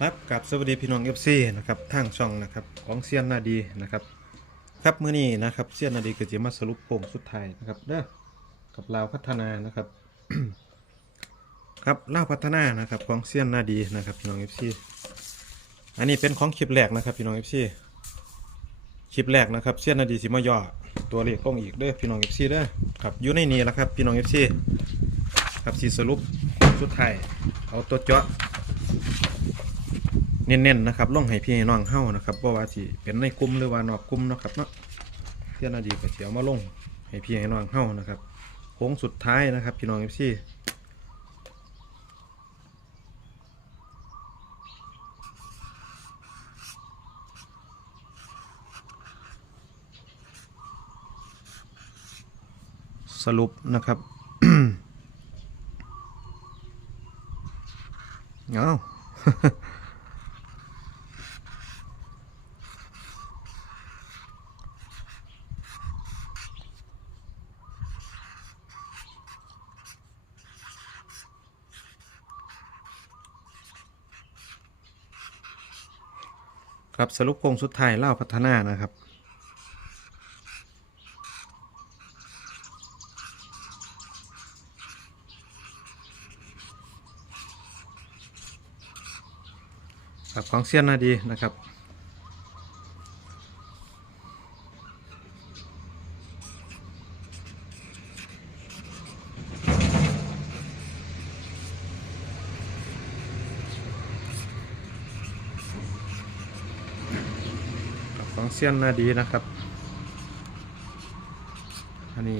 ครับกับสวัสดีพี่น้องเอฟซีนะครับทางช่องนะครับของเซียนนาดีนะครับครับมื้อนี้นะครับเซียนนาดีก็จะมาสรุปโป่งสุดท้ายนะครับเด้อกับลาวพัฒนานะครับครับลาวพัฒนานะครับของเซียนนาดีนะครับพี่น้องเอฟซีอันนี้เป็นของคลิปแรกนะครับพี่น้องเอฟซีคลิปแรกนะครับเซียนนาดีสิมาย่อตัวเลขลงอีกเด้อพี่น้องเอฟซีเด้อครับอยู่ในนี้แหละครับพี่น้องเอฟซีครับสิสรุปสุดท้ายเอาตัวเจาะ เน้นๆนะครับลงให้พี่ให้น้องเฮานะครับบ่ว่าสิเป็นในกลุ่มหรือว่านอกกลุ่มเนาะครับเนาะเพื่อนอดีก็เสียวมาลงให้พี่ให้น้องเฮานะครับโค้งสุดท้ายนะครับพี่น้องเอฟซีสรุปนะครับเอา ครับสรุปโครงสุดท้ายเล่าพัฒนานะครับครับของเซียนนาดีนะครับ ของเซียนนาดีนะครับ อันนี้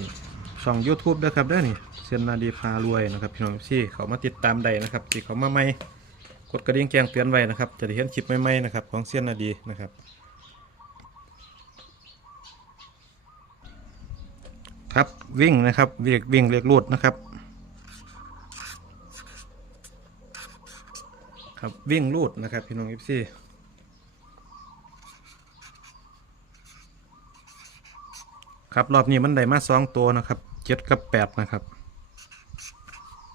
ช่อง YouTube ด้วยครับเด้อนี่เซียนนาดีพารวยนะครับพี่น้องที่เขามาติดตามใดนะครับที่เขามาใหม่กดกระดิ่งแจ้งเตือนไว้นะครับ จะได้เห็นคลิปใหม่ๆนะครับของเซียนนาดีนะครับครับวิ่งนะครับเรียกวิ่งเรียกรูดนะครับครับวิ่งรูดนะครับพี่น้องเอฟซี ครับรอบนี้มันได้มาสองตัวนะครับเจ็ดกับแปดนะครับ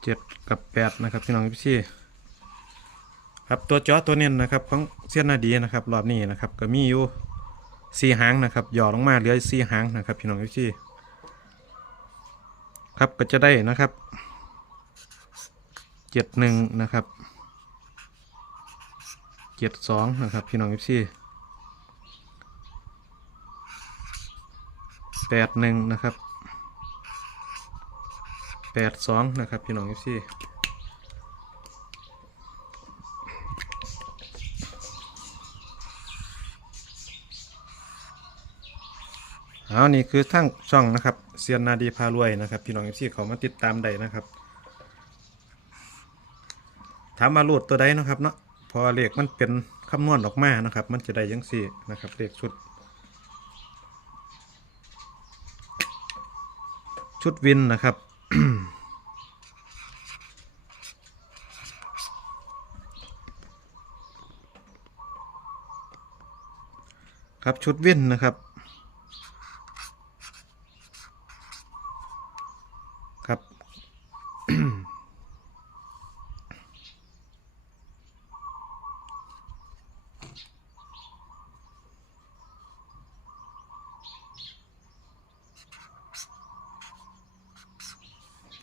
เจ็ดกับแปดนะครับพี่น้องพี่ครับตัวจอตัวเน้นนะครับของเสียนนาดีนะครับรอบนี้นะครับก็มีอยู่สี่หางนะครับหย่อลงมาเหลือสี่หางนะครับพี่น้องพี่ครับก็จะได้นะครับเจ็ดหนึ่งนะครับเจ็ดสองนะครับพี่น้องพี่ แปดหนึ่งนะครับแปดสองนะครับพี่น้องเอฟซีเอานี่คือทั้งช่องนะครับเซียนนาดีพารวยนะครับ พี่น้องเอฟซีเขามาติดตามได้นะครับ ถามมาโหลดตัวใดนะครับเนาะพอเลขมันเป็นคำนวณออกมานะครับ มันจะได้ยังสี่นะครับเลขชุด ชุดวินนะครับ ครับชุดวินนะครับครับ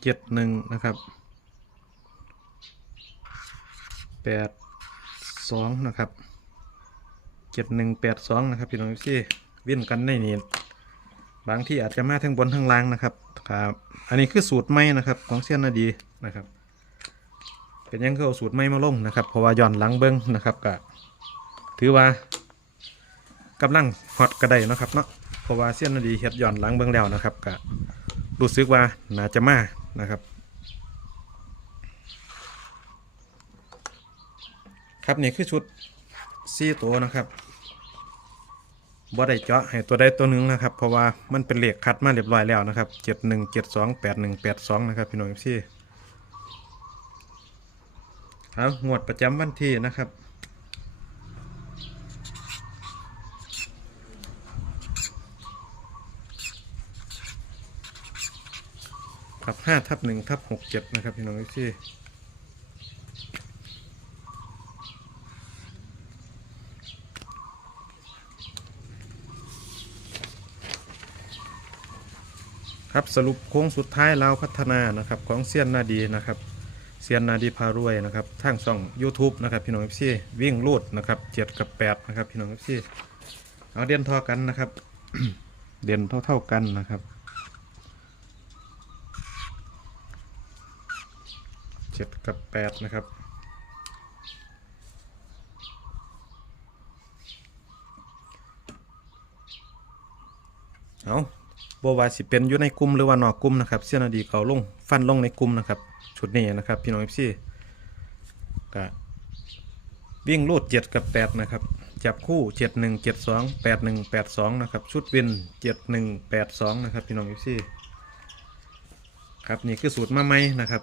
เจ็ดหนึ่งนะครับแปดสองนะครับเจ็ดหนึ่งแปดสองนะครับพี่น้องพี่วิ่นกันในนี้บางที่อาจจะมาทั้งบนทั้งล่างนะครับครับอันนี้คือสูตรใหม่นะครับของเซียนนาดีนะครับ เป็นยังก็เอาสูตรใหม่มาลงนะครับ เพราะว่าย้อนหลังเบิ้งนะครับก็ถือว่ากำลังฮอตกระไดนะครับเนาะเพราะว่าเซียนนาดีเฮ็ดย้อนหลังเบิ้งแล้วนะครับก็รู้สึกว่าน่าจะมา นะครับ ครับนี่คือชุดซี่ตัวนะครับบ่ได้เจาะให้ตัวใดตัวหนึ่งนะครับ เพราะว่ามันเป็นเหล็กคัดมาเรียบร้อยแล้วนะครับเจ็ดหนึ่งเจ็ดสองแปดหนึ่งแปดสองนะครับพี่น้องพี่เอางวดประจำวันที่นะครับ ห้าทับหนึ่งทับหกเจ็ดนะครับพี่น้องที่ครับสรุปโค้งสุดท้ายเราพัฒนานะครับของเซียนนาดีนะครับเซียนนาดีพารวยนะครับทั้งช่อง YouTube นะครับพี่น้องพี่วิ่งลูดนะครับเจ็ดกับ8นะครับพี่น้องพี่เอาเดียนทอกันนะครับ เดียนเท่าเท่ากันนะครับ เจ็ดกับแปดนะครับเอาบว่าสิเป็นอยู่ในกลุ่มหรือว่านอกกลุ่มนะครับเสี้ยนาดีเขาลงฟันลงในกลุ่มนะครับชุดนี้นะครับพี่น้องเอฟซีก็วิ่งลูดเจ็ดกับแปดนะครับจับคู่เจ็ดหนึ่งเจ็ดสองแปดหนึ่งแปดสองนะครับชุดวินเจ็ดหนึ่งแปดสองนะครับพี่น้องเอฟซีครับนี่คือสูตรมาไหมนะครับ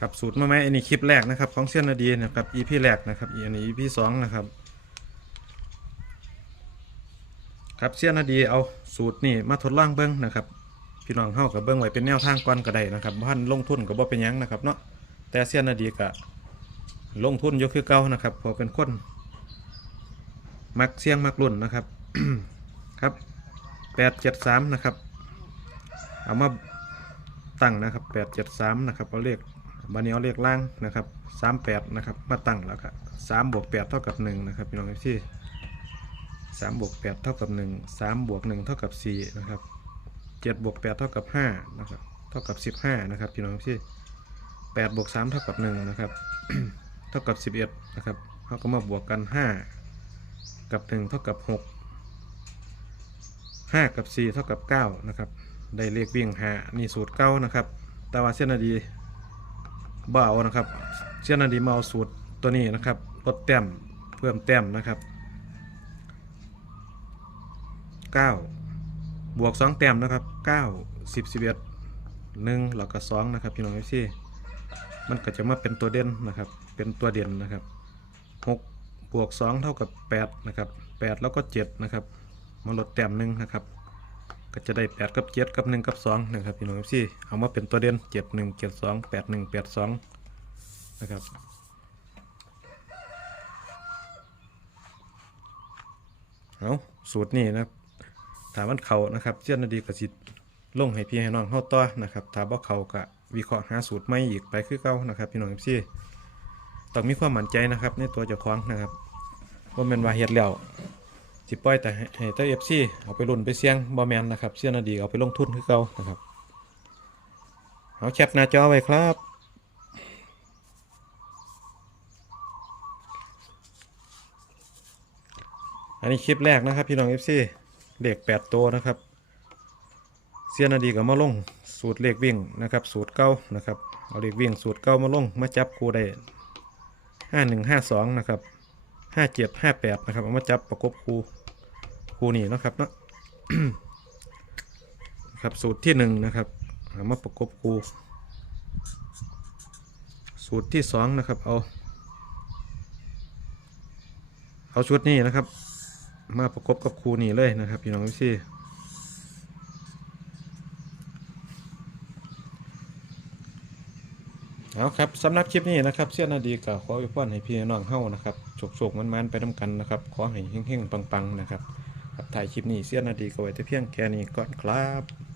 ครับสูตรมาไหมอันนี้คลิปแรกนะครับ ของเสี้ยนนาดีนะครับ EP แรกนะครับอันนี้ EP สองนะครับ ครับเสี้ยนนาดีเอาสูตรนี่มาทดลองเบิ้งนะครับพี่น้องเฮากับเบิ้งไว้เป็นแนวทางก่อนก็ได้นะครับบ้านลงทุนก็บ่เป็นยังนะครับเนาะแต่เสี้ยนนาดีก็ลงทุนอยกคือเก่านะครับพอเป็นคนมักเสี่ยงมักรุ่นนะครับครับแปดเจ็ดสามนะครับ เอามาตั้งนะครับแปดเจ็ดสามนะครับเอาเลข บันนี้เอาเลขล่างนะครับสามแปดนะครับมาตั้งแล้วก็สามบวกแปดเท่ากับหนึ่งนะครับพี่น้องที่สามบวกแปดเท่ากับหนึ่งสามบวกหนึ่งเท่ากับสี่นะครับเจ็ดบวกแปดเท่ากับห้านะครับเท่ากับสิบห้านะครับพี่น้องพี่แปดบวกสามเท่ากับหนึ่งนะครับเท่ากับสิบเอ็ดนะครับเขาก็มาบวกกันห้ากับหนึ่งเท่ากับหกห้ากับสี่เท่ากับเก้านะครับได้เลขวิ่งหานี่สูตรเก้านะครับแต่ว่าเส้นนาดี บ่เอานะครับเส้นนาดีมาเอาสูตรตัวนี้นะครับลดแต้มเพิ่มแต้มนะครับ9บวก 2 แต้มนะครับ 9 10 11 1แล้วก็2นะครับพี่น้องเอฟซีมันก็จะมาเป็นตัวเด่นนะครับ เป็นตัวเด่นนะครับ 6 บวก 2 เท่ากับ 8 นะครับ 8 แล้วก็ 7 นะครับมาลดแต้มหนึ่งนะครับ ก็จะได้8กับ7กับ1กับ2นะครับพี่น้องเอฟซีเอามาเป็นตัวเด่น7 1 7 2 8 1 8 2นะครับเอาสูตรนี้นะครับถามมันเขานะครับเจ้าหน้าที่กสิทธิ์ลงให้พี่ให้น้องเข้าต่อนะครับถ้าบ่เขาก็วิเคราะห์หาสูตรไม่อีกไปคือเก่านะครับพี่น้องพี่ต้องมีความมั่นใจนะครับในตัวเจ้าของนะครับว่าแม่นว่าเฮ็ดแล้ว สิปล่อยแต่ให้ให้แต่ FC เอาไปลุ้นไปเสี่ยงบ่แมนนะครับเจ้าหน้าที่เอาไปลงทุนคือเก่านะครับเอาแคปหน้าจอไว้ครับอันนี้คลิปแรกนะครับพี่น้อง FC เลข8ตัวนะครับเซียนอดีกับมาลง สูตรเลขวิ่งนะครับ สูตรเก้านะครับเอาเลขวิ่งสูตรเก้ามาลงมาจับคูได้ห้าหนึ่งห้าสองนะครับห้าเจ็ดห้าแปดนะครับเอามาจับประกบคู คูนี่นะครับเนาะครับสูตรที่หนึ่งนะครับเอามาประกบคูสูตรที่สองนะครับเอา เอาชุดนี้นะครับ มาประกบกับครูนี่เลยนะครับพี่น้องพี่เอาครับสำหรับคลิปนี้นะครับเสี้ยนาดีก็ขออวยพรให้พี่น้องเฮานะครับโฉกๆมันๆไปน้ำกันนะครับ ขอให้เฮงๆปังๆนะครับ ถ่ายคลิปนี้เสี้ยนาดีก็ไว้แต่เพียงแค่นี้ก่อนครับ